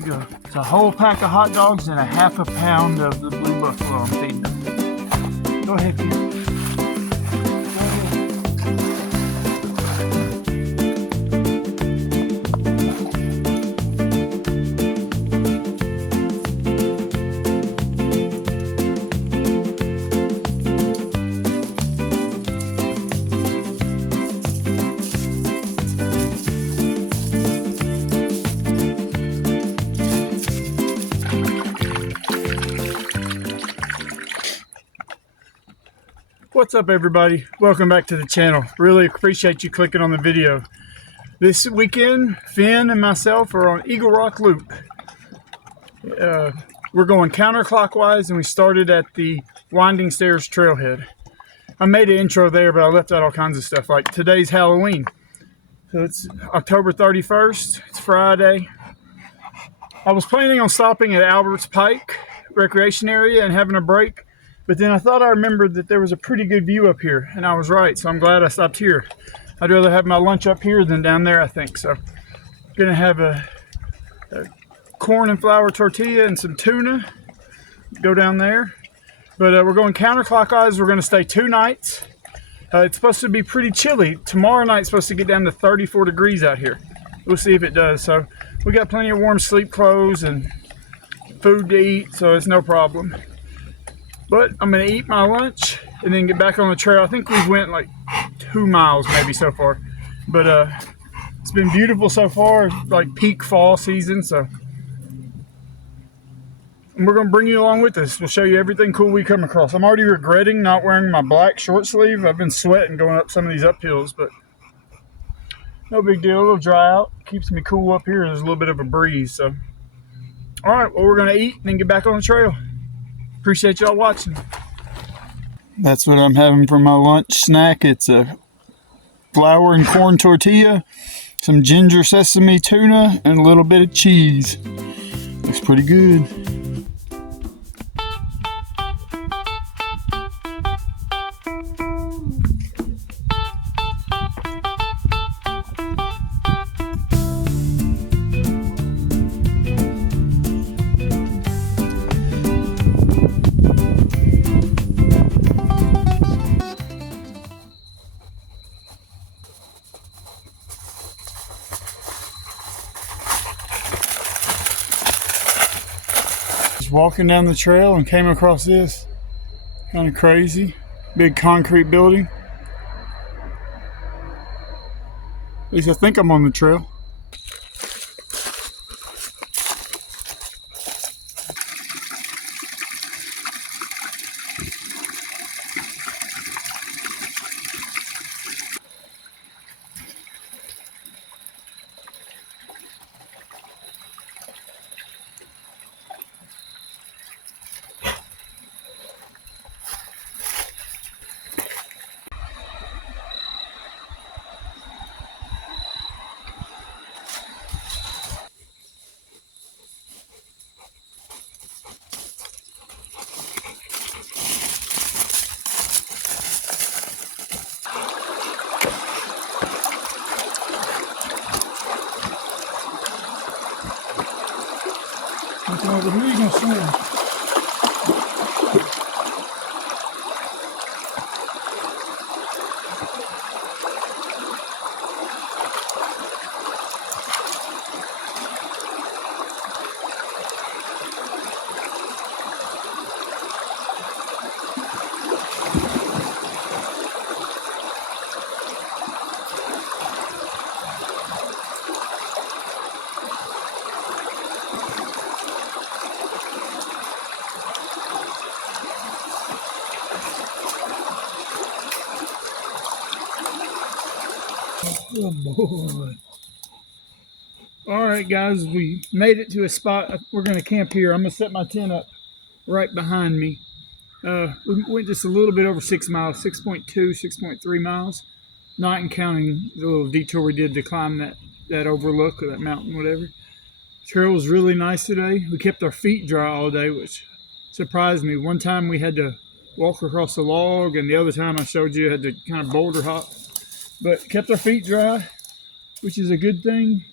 you go. It's a whole pack of hot dogs and a half a pound of the blue buffalo I'm feeding them. Go ahead, Peter. What's up, everybody? Welcome back to the channel. Really appreciate you clicking on the video. This weekend, Fen and myself are on Eagle Rock Loop. We're going counterclockwise, and we started at the Winding Stairs trailhead. I made an intro there, but I left out all kinds of stuff, like today's Halloween. So it's October 31st, it's Friday. I was planning on stopping at Albert's Pike Recreation Area and having a break, but then I thought I remembered that there was a pretty good view up here, and I was right, so I'm glad I stopped here. I'd rather have my lunch up here than down there, I think. So I'm gonna have a corn and flour tortilla and some tuna, go down there. But we're going counterclockwise. We're gonna stay 2 nights. It's supposed to be pretty chilly. Tomorrow night's supposed to get down to 34 degrees out here. We'll see if it does. So we got plenty of warm sleep clothes and food to eat, so it's no problem. But I'm gonna eat my lunch and then get back on the trail. I think we've went like 2 miles maybe so far. But it's been beautiful so far, like peak fall season. So and we're gonna bring you along with us. We'll show you everything cool we come across. I'm already regretting not wearing my black short sleeve. I've been sweating going up some of these uphills, but no big deal. It'll dry out. Keeps me cool up here. There's a little bit of a breeze. So all right, well, we're gonna eat and then get back on the trail. Appreciate y'all watching. That's what I'm having for my lunch snack. It's a flour and corn tortilla, some ginger sesame tuna, and a little bit of cheese. Looks pretty good. Walking down the trail and came across this. Kind of crazy. Big concrete building. At least I think I'm on the trail. Over here, you gonna swim. Oh boy. All right, guys, we made it to a spot. We're going to camp here. I'm going to set my tent up right behind me. We went just a little bit over 6 miles, 6.2, 6.3 miles, not counting the little detour we did to climb that overlook or that mountain, whatever. Trail was really nice today. We kept our feet dry all day, which surprised me. One time we had to walk across a log, and the other time I showed you I had to kind of boulder hop. But kept our feet dry, which is a good thing.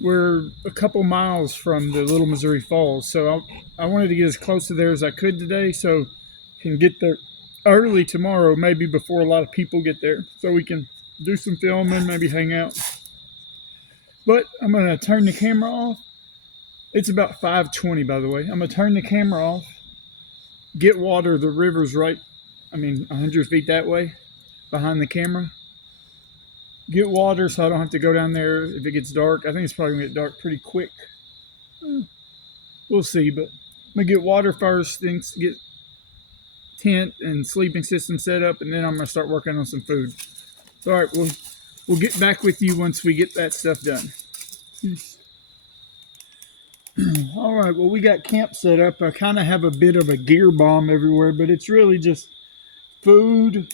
we're a couple miles from the Little Missouri Falls, so I wanted to get as close to there as I could today, so can get there early tomorrow, maybe before a lot of people get there, so we can do some filming, maybe hang out. But I'm gonna turn the camera off. It's about 5:20, by the way. I'm gonna turn the camera off, get water. The river's right, 100 feet that way, behind the camera. Get water so I don't have to go down there if it gets dark. I think it's probably gonna get dark pretty quick. We'll see, but I'm gonna get water first, then get tent and sleeping system set up, and then I'm gonna start working on some food. So, all right, we'll get back with you once we get that stuff done. All right, well, we got camp set up. I kind of have a bit of a gear bomb everywhere, but it's really just food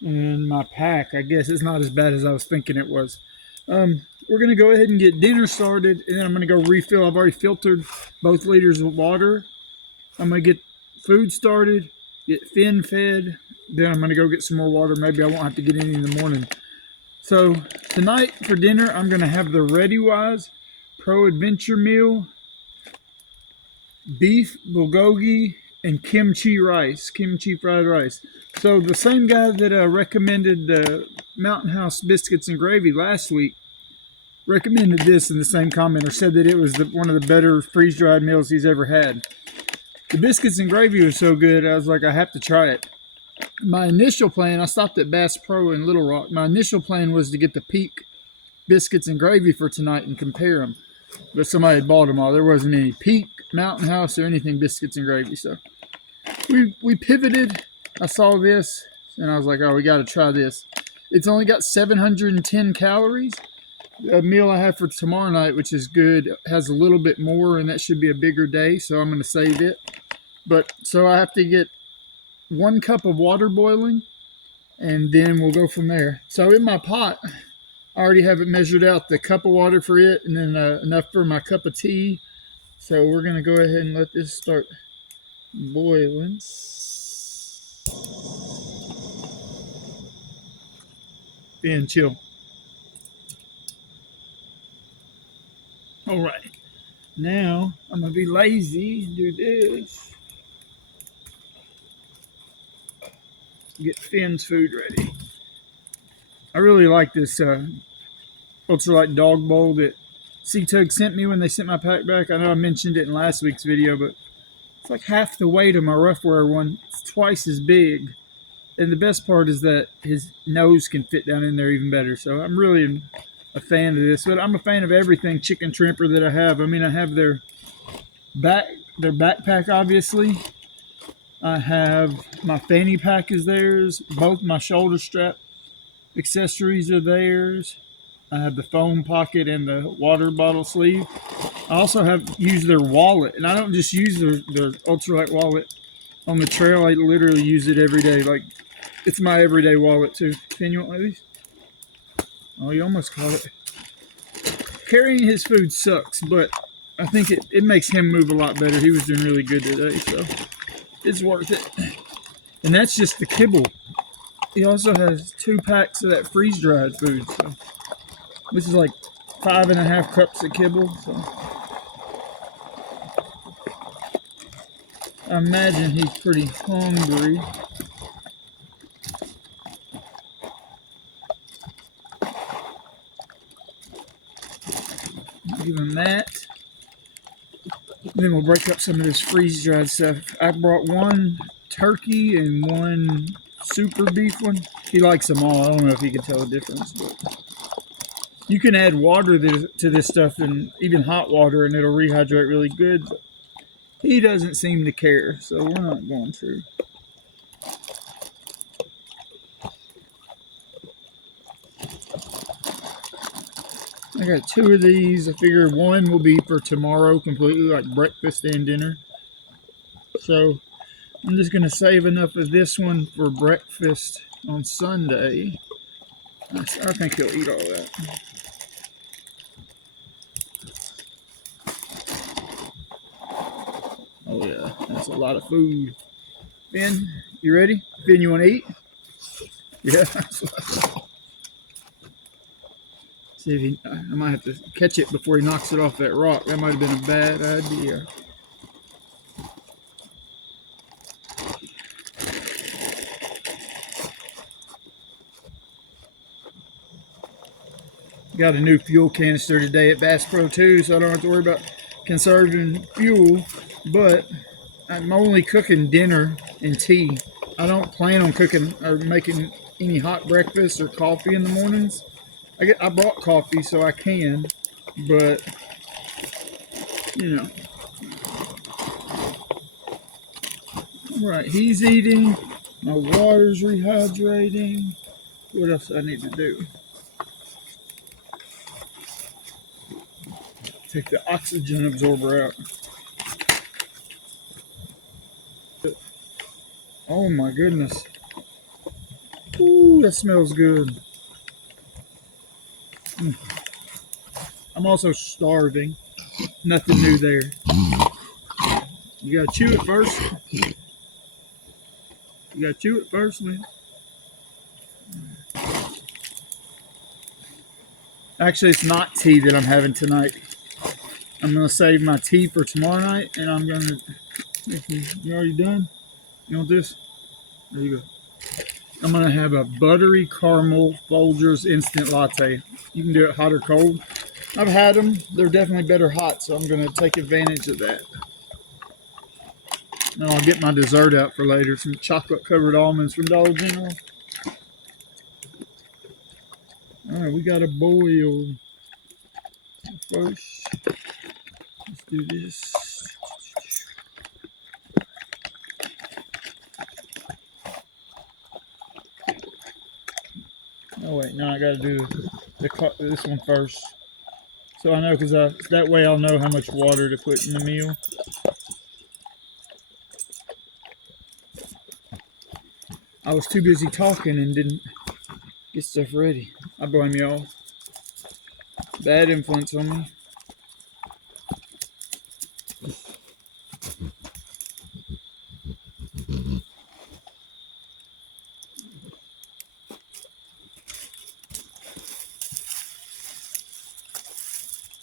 and my pack. I guess it's not as bad as I was thinking it was. We're going to go ahead and get dinner started, and then I'm going to go refill. I've already filtered both liters of water. I'm going to get food started, get Fen fed, then I'm going to go get some more water. Maybe I won't have to get any in the morning. So tonight for dinner, I'm going to have the ReadyWise Pro Adventure meal, beef bulgogi, and kimchi fried rice. So the same guy that recommended the Mountain House biscuits and gravy last week recommended this in the same comment, or said that it was one of the better freeze-dried meals he's ever had. The biscuits and gravy was so good, I was like, I have to try it. My initial plan, I stopped at Bass Pro in Little Rock. My initial plan was to get the Peak biscuits and gravy for tonight and compare them. But somebody had bought them all. There wasn't any Peak, Mountain House, or anything biscuits and gravy. So we pivoted. I saw this, and I was like, oh, we got to try this. It's only got 710 calories. A meal I have for tomorrow night, which is good, has a little bit more, and that should be a bigger day, so I'm going to save it. But so I have to get 1 cup of water boiling, and then we'll go from there. So in my pot, I already have it measured out, the cup of water for it, and then enough for my cup of tea. So we're going to go ahead and let this start boiling. Then chill. All right. Now I'm going to be lazy and do this. Get Fenn's food ready. I really like this ultralight dog bowl that Sea-Tug sent me when they sent my pack back. I know I mentioned it in last week's video, but it's like half the weight of my Roughwear one. It's twice as big. And the best part is that his nose can fit down in there even better. So I'm really a fan of this. But I'm a fan of everything Chicken Trimper that I have. I mean, I have their backpack, obviously. I have my fanny pack is theirs. Both my shoulder strap accessories are theirs. I have the phone pocket and the water bottle sleeve. I also have used their wallet, and I don't just use their ultralight wallet on the trail. I literally use it every day. Like, it's my everyday wallet too. Can you want one of these? Oh, you almost caught it. Carrying his food sucks, but I think it makes him move a lot better. He was doing really good today, so it's worth it. And that's just the kibble. He also has 2 packs of that freeze-dried food. So this is like 5.5 cups of kibble. So I imagine he's pretty hungry. Give him that. Then we'll break up some of this freeze-dried stuff. I brought 1 turkey and 1 super beef one. He likes them all. I don't know if he can tell the difference, but you can add water to this stuff, and even hot water, and it'll rehydrate really good. But he doesn't seem to care, so we're not going to. I got 2 of these. I figure 1 will be for tomorrow, completely like breakfast and dinner. So I'm just going to save enough of this one for breakfast on Sunday. I think he'll eat all that. Oh yeah, that's a lot of food. Fen, you ready? Fen, you want to eat? Yeah. See if he, I might have to catch it before he knocks it off that rock. That might have been a bad idea. Got a new fuel canister today at Bass Pro too, so I don't have to worry about conserving fuel. But I'm only cooking dinner and tea. I don't plan on cooking or making any hot breakfast or coffee in the mornings. I brought coffee so I can, but you know. All right, he's eating. My water's rehydrating. What else I need to do? Take the oxygen absorber out. Oh my goodness. Ooh, that smells good. I'm also starving. Nothing new there. You gotta chew it first. You gotta chew it first, man. Actually, it's not tea that I'm having tonight. I'm gonna save my tea for tomorrow night, and I'm gonna. You already done? You want this? There you go. I'm gonna have a buttery caramel Folgers instant latte. You can do it hot or cold. I've had them. They're definitely better hot, so I'm gonna take advantage of that. And I'll get my dessert out for later. Some chocolate covered almonds from Dollar General. All right, we got to boil. First, let's do this. Oh wait, no, I got to do this one first. So I know, because that way I'll know how much water to put in the meal. I was too busy talking and didn't get stuff ready. I blame y'all. Bad influence on me.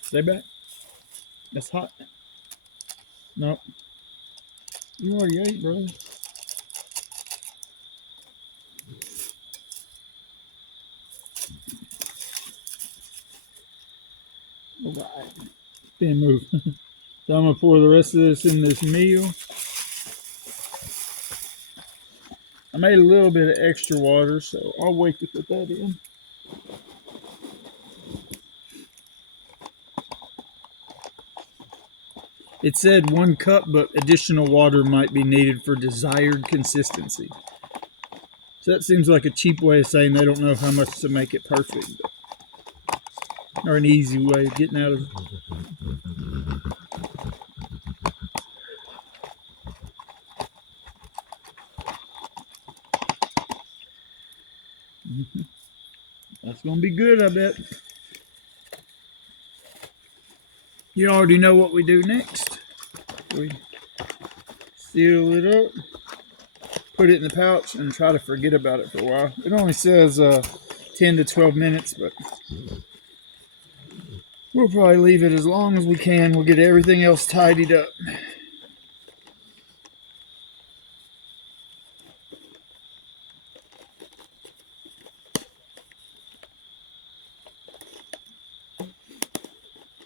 Stay back. That's hot. Nope. You already ate, bro. All right. Didn't move. So I'm going to pour the rest of this in this meal. I made a little bit of extra water, so I'll wait to put that in. It said 1 cup, but additional water might be needed for desired consistency. So that seems like a cheap way of saying they don't know how much to make it perfect. Or an easy way of getting out of it. That's going to be good, I bet. You already know what we do next. We seal it up, put it in the pouch, and try to forget about it for a while. It only says 10 to 12 minutes, but we'll probably leave it as long as we can. We'll get everything else tidied up.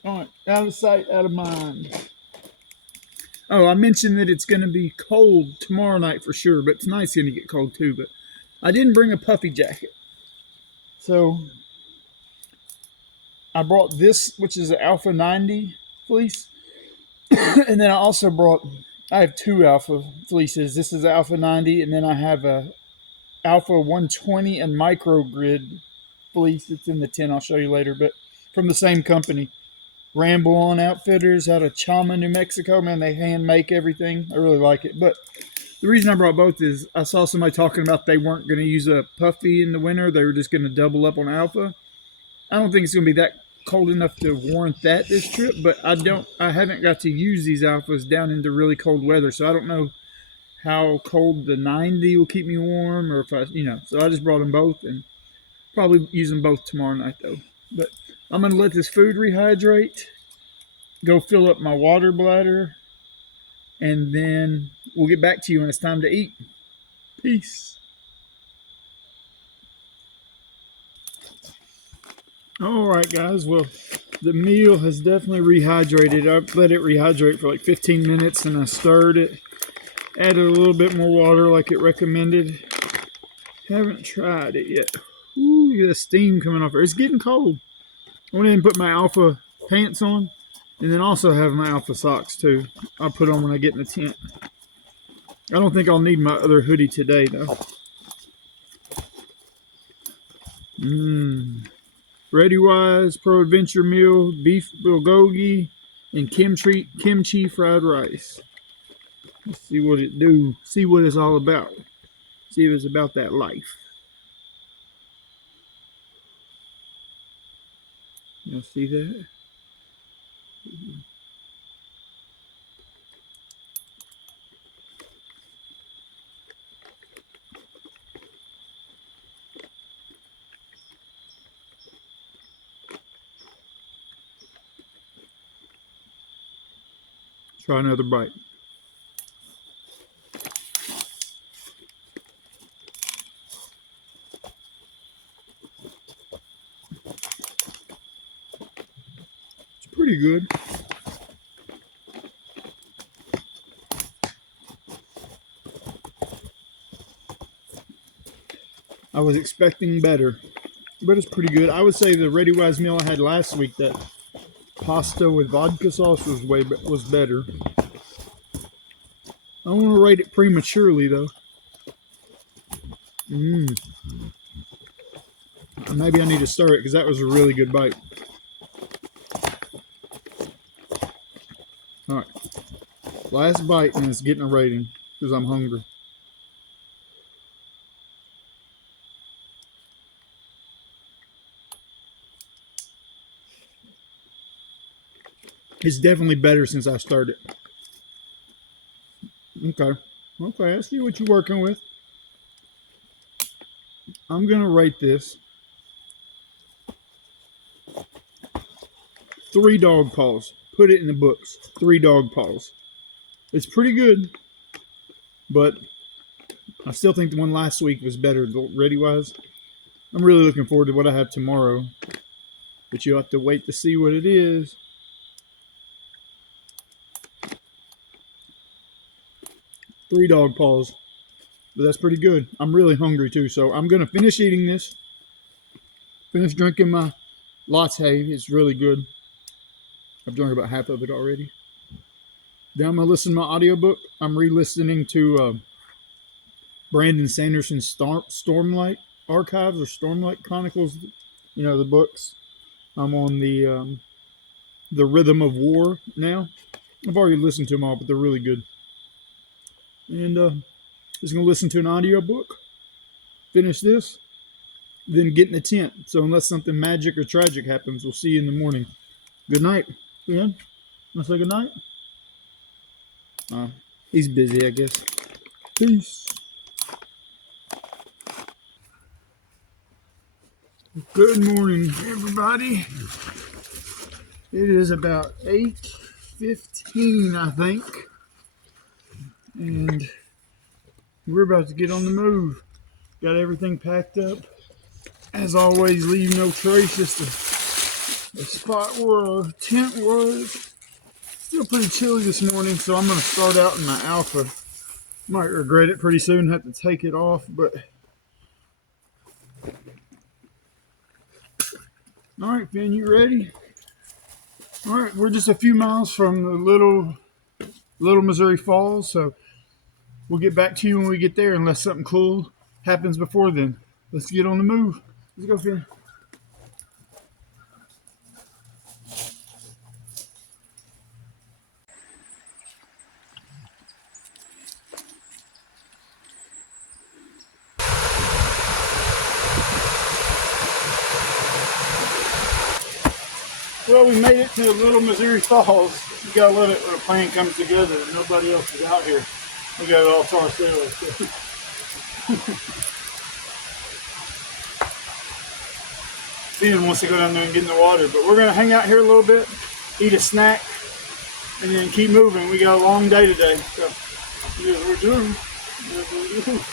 All right, out of sight, out of mind. Oh, I mentioned that it's going to be cold tomorrow night for sure, but tonight's going to get cold too. But I didn't bring a puffy jacket. So I brought this, which is an Alpha 90 fleece. And then I have 2 Alpha fleeces. This is Alpha 90, and then I have a Alpha 120 and micro grid fleece. It's in the tin. I'll show you later, but from the same company. Ramble On Outfitters out of Chama, New Mexico. Man, they hand make everything. I really like it. But the reason I brought both is I saw somebody talking about they weren't going to use a puffy in the winter. They were just going to double up on Alpha. I don't think it's going to be that cold enough to warrant that this trip, but I haven't got to use these Alphas down into really cold weather, so I don't know how cold the 90 will keep me warm, or if so I just brought them both, and probably use them both tomorrow night though. But I'm going to let this food rehydrate, go fill up my water bladder, and then we'll get back to you when it's time to eat. Peace. All right, guys. Well, the meal has definitely rehydrated. I've let it rehydrate for like 15 minutes, and I stirred it. Added a little bit more water like it recommended. Haven't tried it yet. Ooh, look at the steam coming off here. It's getting cold. I went ahead and put my alpha pants on, and then also have my alpha socks too. I'll put on when I get in the tent. I don't think I'll need my other hoodie today though. Ready Wise Pro Adventure Meal, beef bulgogi, and kimchi fried rice. Let's see what it do. See what it's all about. See if it's about that life. Y'all see that? Try another bite. It's pretty good. I was expecting better, but it's pretty good. I would say the Ready Wise meal I had last week, that pasta with vodka sauce, was better. I don't want to rate it prematurely though. Maybe I need to stir it because that was a really good bite. All right, last bite and it's getting a rating because I'm hungry. It's definitely better since I started. Okay, I see what you're working with. I'm gonna rate this 3 dog paws. Put it in the books. 3 dog paws. It's pretty good, but I still think the one last week was better, Ready Wise. I'm really looking forward to what I have tomorrow, but you'll have to wait to see what it is. 3 dog paws, but that's pretty good. I'm really hungry too, so I'm gonna finish eating this. Finish drinking my latte. It's really good. I've drunk about half of it already. Then I'm gonna listen to my audiobook. I'm re-listening to Brandon Sanderson's Stormlight Archives or Stormlight Chronicles. You know, the books. I'm on the Rhythm of War now. I've already listened to them all, but they're really good. And just gonna listen to an audiobook, finish this, then get in the tent. So unless something magic or tragic happens, we'll see you in the morning. Good night. Ben, wanna say good night? He's busy, I guess. Peace. Good morning, everybody. It is about 8:15, I think. And we're about to get on the move. Got everything packed up. As always, leave no trace. Just the spot where our tent was. Still pretty chilly this morning, so I'm going to start out in my Alpha. Might regret it pretty soon, have to take it off, but... Alright, Finn, you ready? Alright, we're just a few miles from the Little Missouri Falls, so we'll get back to you when we get there unless something cool happens before then. Let's get on the move. Let's go, Finn. Well, we made it to the Little Missouri Falls. You gotta love it when a plan comes together and nobody else is out here. We got it all to ourselves. Fen wants to go down there and get in the water. But we're going to hang out here a little bit, eat a snack, and then keep moving. We got a long day today. So, yes, we're doing. Yes, we're doing.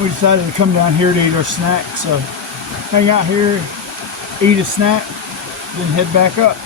We decided to come down here to eat our snack, so hang out here, eat a snack, then head back up.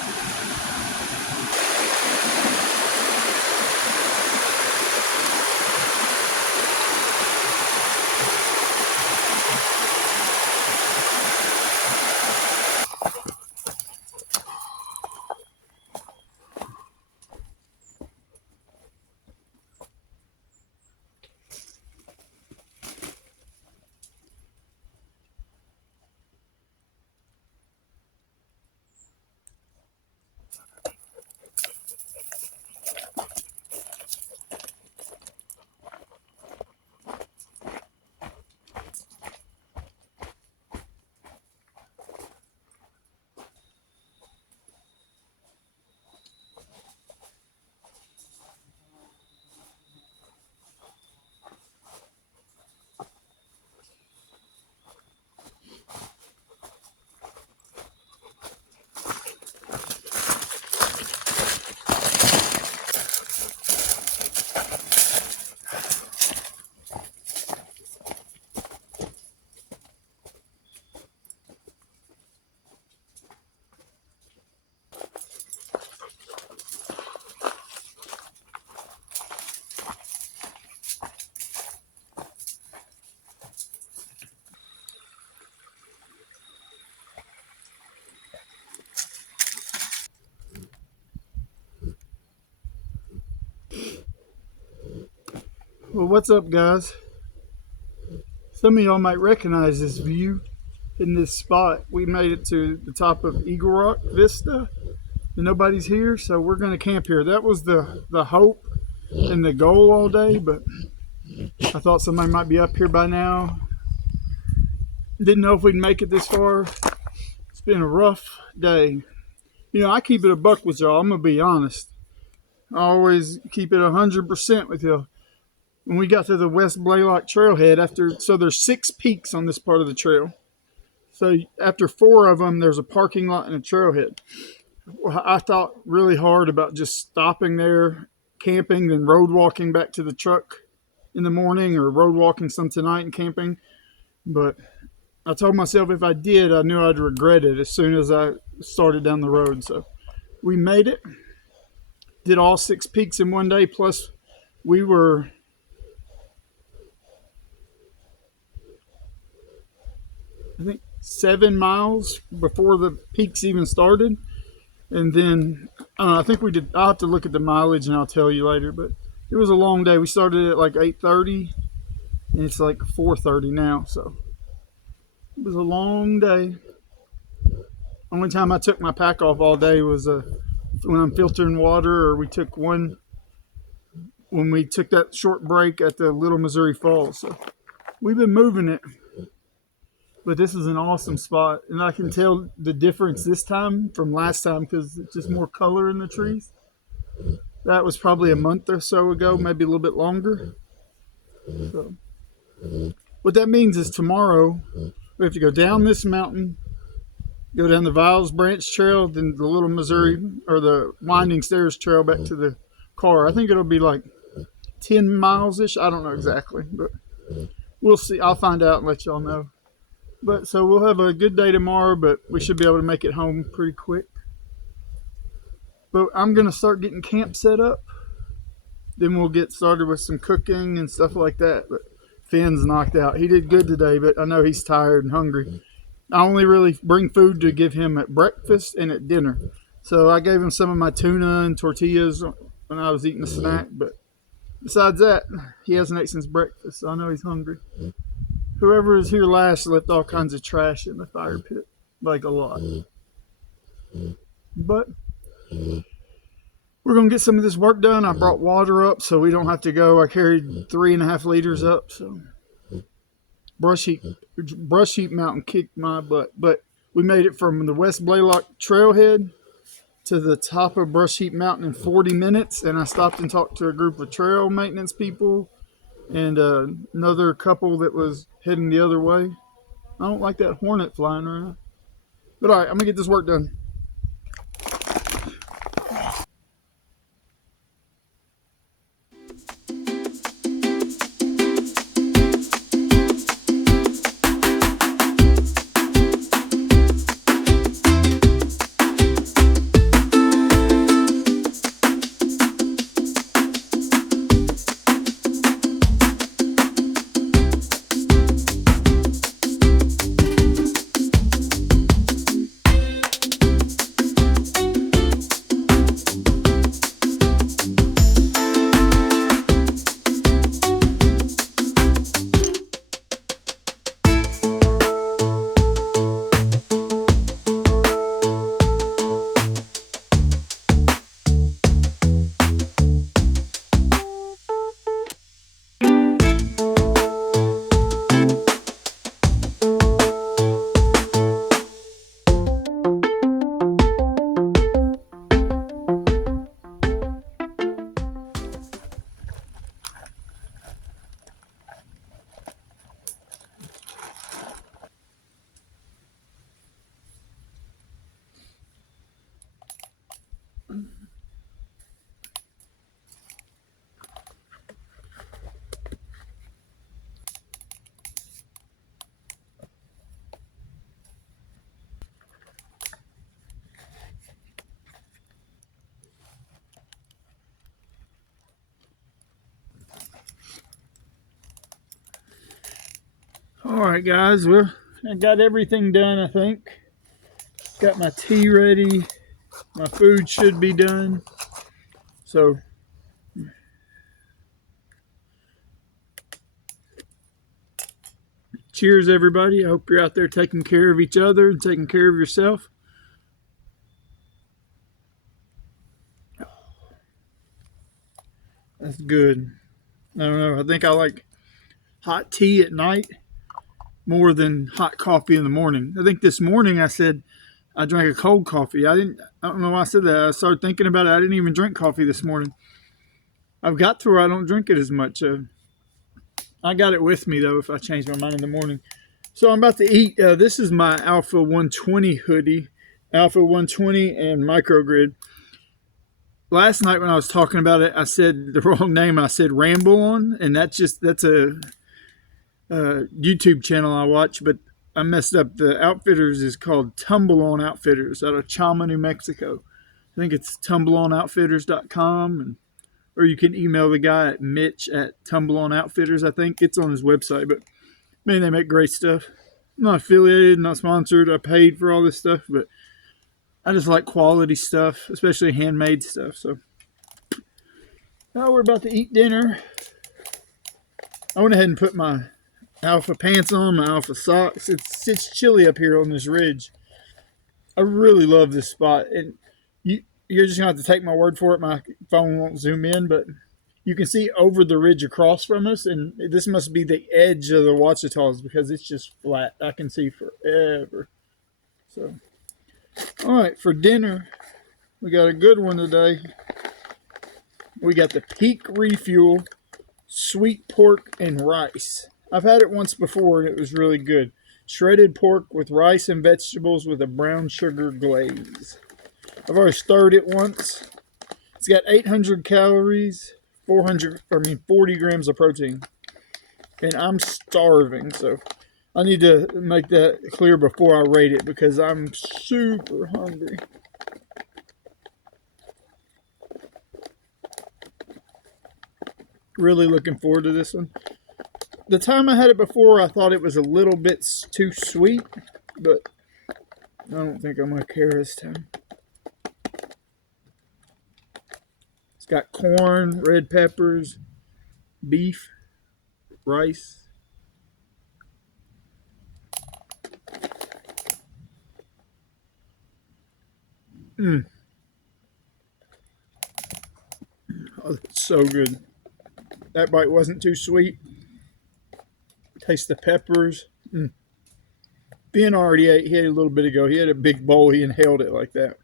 Well, what's up, guys? Some of y'all might recognize this view in this spot. We made it to the top of Eagle Rock Vista, and nobody's here, so we're going to camp here. That was the hope and the goal all day, but I thought somebody might be up here by now. Didn't know if we'd make it this far. It's been a rough day. You know, I keep it a buck with y'all. I'm going to be honest. I always keep it 100% with y'all. When we got to the West Blaylock trailhead, so there's 6 peaks on this part of the trail. So after 4 of them, there's a parking lot and a trailhead. I thought really hard about just stopping there, camping, then road walking back to the truck in the morning, or road walking some tonight and camping. But I told myself if I did, I knew I'd regret it as soon as I started down the road. So we made it, did all 6 peaks in one day, plus we were... I think 7 miles before the peaks even started. And then I think we did, I'll have to look at the mileage and I'll tell you later, but it was a long day. We started at like 8:30 and it's like 4:30 now. So it was a long day. Only time I took my pack off all day was when I'm filtering water, or when we took that short break at the Little Missouri Falls. So we've been moving it. But this is an awesome spot, and I can tell the difference this time from last time because it's just more color in the trees. That was probably a month or so ago, maybe a little bit longer. So, what that means is tomorrow we have to go down this mountain, go down the Viles Branch Trail, then the Little Missouri, or the Winding Stairs Trail back to the car. I think it'll be like 10 miles-ish. I don't know exactly, but we'll see. I'll find out and let y'all know. But so we'll have a good day tomorrow, but we should be able to make it home pretty quick. But I'm going to start getting camp set up. Then we'll get started with some cooking and stuff like that. But Fenn's knocked out. He did good today, but I know he's tired and hungry. I only really bring food to give him at breakfast and at dinner. So I gave him some of my tuna and tortillas when I was eating a snack. But besides that, he hasn't ate since breakfast, so I know he's hungry. Whoever was here last left all kinds of trash in the fire pit, like a lot. But we're gonna get some of this work done. I brought water up so we don't have to go. I carried 3.5 liters up. So brush heap mountain kicked my butt, but we made it from the West Blaylock trailhead to the top of Brush Heap Mountain in 40 minutes. And I stopped and talked to a group of trail maintenance people and another couple that was heading the other way. I don't like that hornet flying around. But all right, I'm gonna get this work done. All right, guys. Well, I got everything done, I think. Got my tea ready. My food should be done. So, cheers, everybody. I hope you're out there taking care of each other and taking care of yourself. That's good. I don't know. I think I like hot tea at night more than hot coffee in the morning. I think this morning I said I drank a cold coffee. I don't know why I said that. I started thinking about it. I didn't even drink coffee this morning. I've got to where I don't drink it as much. I got it with me though if I change my mind in the morning. So I'm about to eat. This is my Alpha 120 hoodie, Alpha 120 and microgrid. Last night when I was talking about it, I said the wrong name. I said Ramble On, and that's a YouTube channel I watch, but I messed up. The Outfitters is called Tumble On Outfitters out of Chama, New Mexico. I think it's tumbleonoutfitters.com, or you can email the guy at Mitch at Tumble On Outfitters. I think it's on his website, but man, they make great stuff. I'm not affiliated, not sponsored. I paid for all this stuff, but I just like quality stuff, especially handmade stuff. So now we're about to eat dinner. I went ahead and put my Alpha pants on, my Alpha socks. It's chilly up here on this ridge. I really love this spot, and you're just gonna have to take my word for it. My phone won't zoom in, but you can see over the ridge across from us, and this must be the edge of the Ouachitas because it's just flat. I can see forever. So, all right, for dinner, we got a good one today. We got the Peak Refuel sweet pork and rice. I've had it once before and it was really good. Shredded pork with rice and vegetables with a brown sugar glaze. I've already stirred it once. It's got 800 calories, 40 grams of protein. And I'm starving, so I need to make that clear before I rate it because I'm super hungry. Really looking forward to this one. The time I had it before, I thought it was a little bit too sweet, but I don't think I'm going to care this time. It's got corn, red peppers, beef, rice. Oh, it's so good. That bite wasn't too sweet. Taste the peppers. Ben already ate. He ate a little bit ago. He had a big bowl. He inhaled it like that.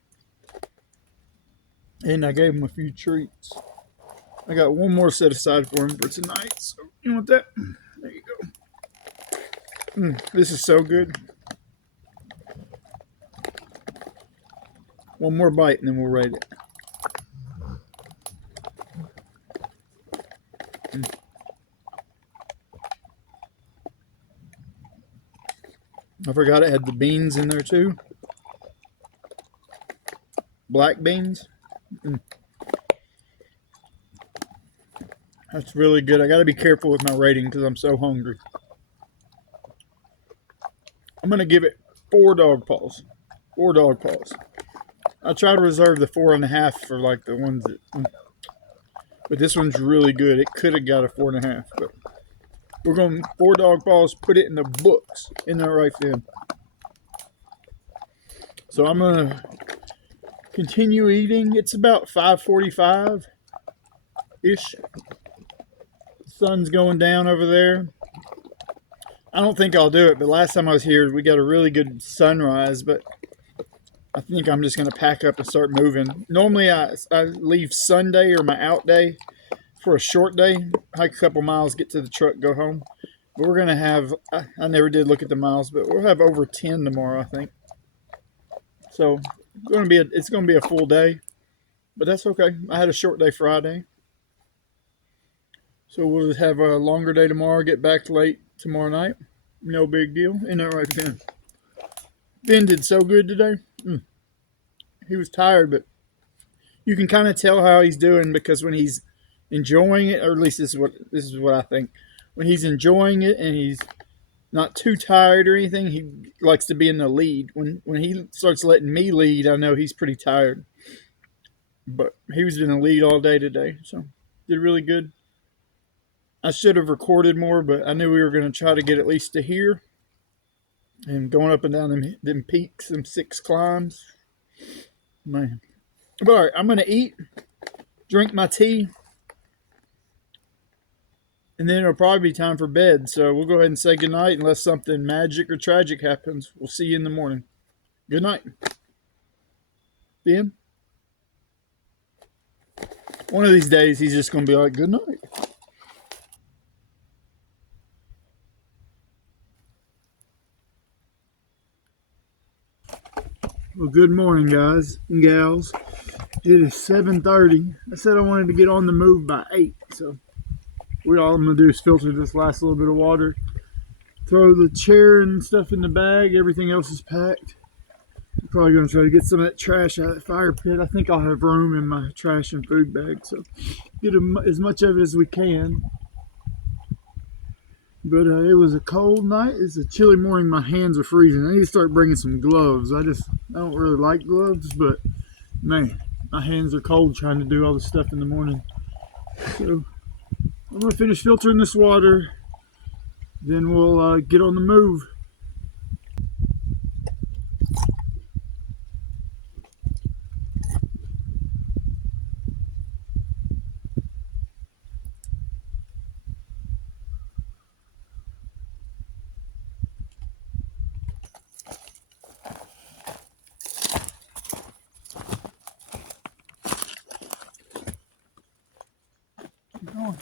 And I gave him a few treats. I got one more set aside for him for tonight. So you want that? There you go. This is so good. One more bite and then we'll rate it. I forgot it had the beans in there too. Black beans. That's really good. I got to be careful with my rating because I'm so hungry. I'm going to give it 4 dog paws. 4 dog paws. I try to reserve the 4.5 for like the ones that... But this one's really good. It could have got a 4.5. But we're going 4 dog paws, put it in the books. In there right then. So I'm going to continue eating. It's about 5:45-ish. Sun's going down over there. I don't think I'll do it, but last time I was here, we got a really good sunrise, but I think I'm just going to pack up and start moving. Normally, I leave Sunday or my out day for a short day, hike a couple miles, get to the truck, go home. But we're going to have, I never did look at the miles, but we'll have over 10 tomorrow, I think. So it's going to be a full day, but that's okay. I had a short day Friday. So we'll just have a longer day tomorrow, get back late tomorrow night. No big deal. Isn't that right, Ben? Ben did so good today. He was tired, but you can kind of tell how he's doing because when he's enjoying it, or at least this is what I think. When he's enjoying it and he's not too tired or anything, he likes to be in the lead. When he starts letting me lead, I know he's pretty tired. But he was in the lead all day today, so did really good. I should have recorded more, but I knew we were going to try to get at least to here. And going up and down them peaks, them 6 climbs. Man. But all right, I'm going to eat, drink my tea, and then it'll probably be time for bed. So we'll go ahead and say goodnight unless something magic or tragic happens. We'll see you in the morning. Good night. Ben? One of these days, he's just going to be like, good night. Well, good morning, guys and gals. It is 7:30. I said I wanted to get on the move by 8, so all I'm going to do is filter this last little bit of water, throw the chair and stuff in the bag. Everything else is packed. I'm probably going to try to get some of that trash out of the fire pit. I think I'll have room in my trash and food bag, so get as much of it as we can. But it was a cold night. It's a chilly morning. My hands are freezing. I need to start bringing some gloves. I don't really like gloves, but man, my hands are cold trying to do all this stuff in the morning. So I'm going to finish filtering this water. Then we'll get on the move. Keep going.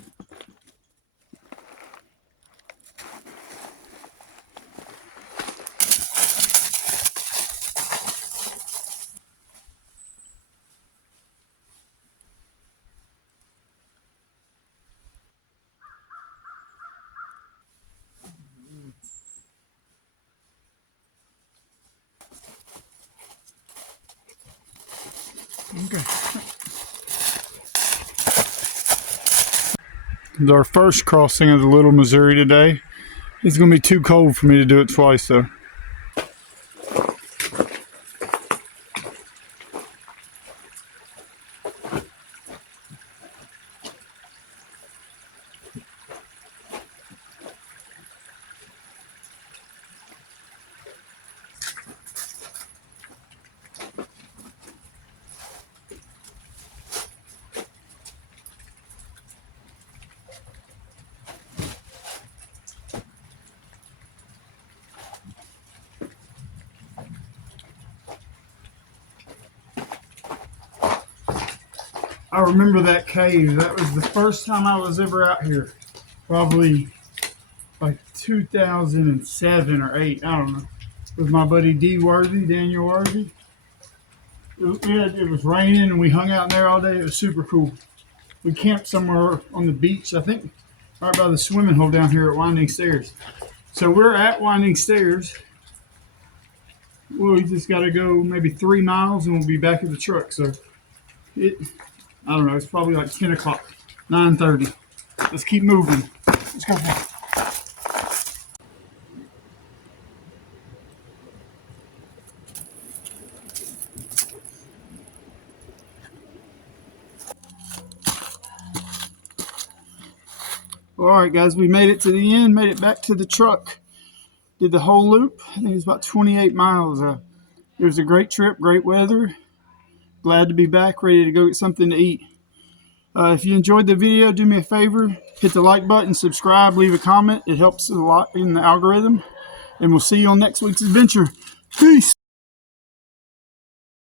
Okay. It's our first crossing of the Little Missouri today. It's going to be too cold for me to do it twice, though. I remember that cave. That was the first time I was ever out here. Probably like 2007 or 8. I don't know. With my buddy Daniel Worthy. It was raining and we hung out in there all day. It was super cool. We camped somewhere on the beach, I think right by the swimming hole down here at Winding Stairs. So we're at Winding Stairs. We just got to go maybe 3 miles and we'll be back at the truck. So I don't know, it's probably like 10 o'clock, 9:30. Let's keep moving. Let's go. All right, guys, we made it to the end, made it back to the truck. Did the whole loop. I think it was about 28 miles. It was a great trip, great weather. Glad to be back, ready to go get something to eat. If you enjoyed the video, do me a favor, hit the like button, subscribe, leave a comment. It helps a lot in the algorithm. And we'll see you on next week's adventure. Peace.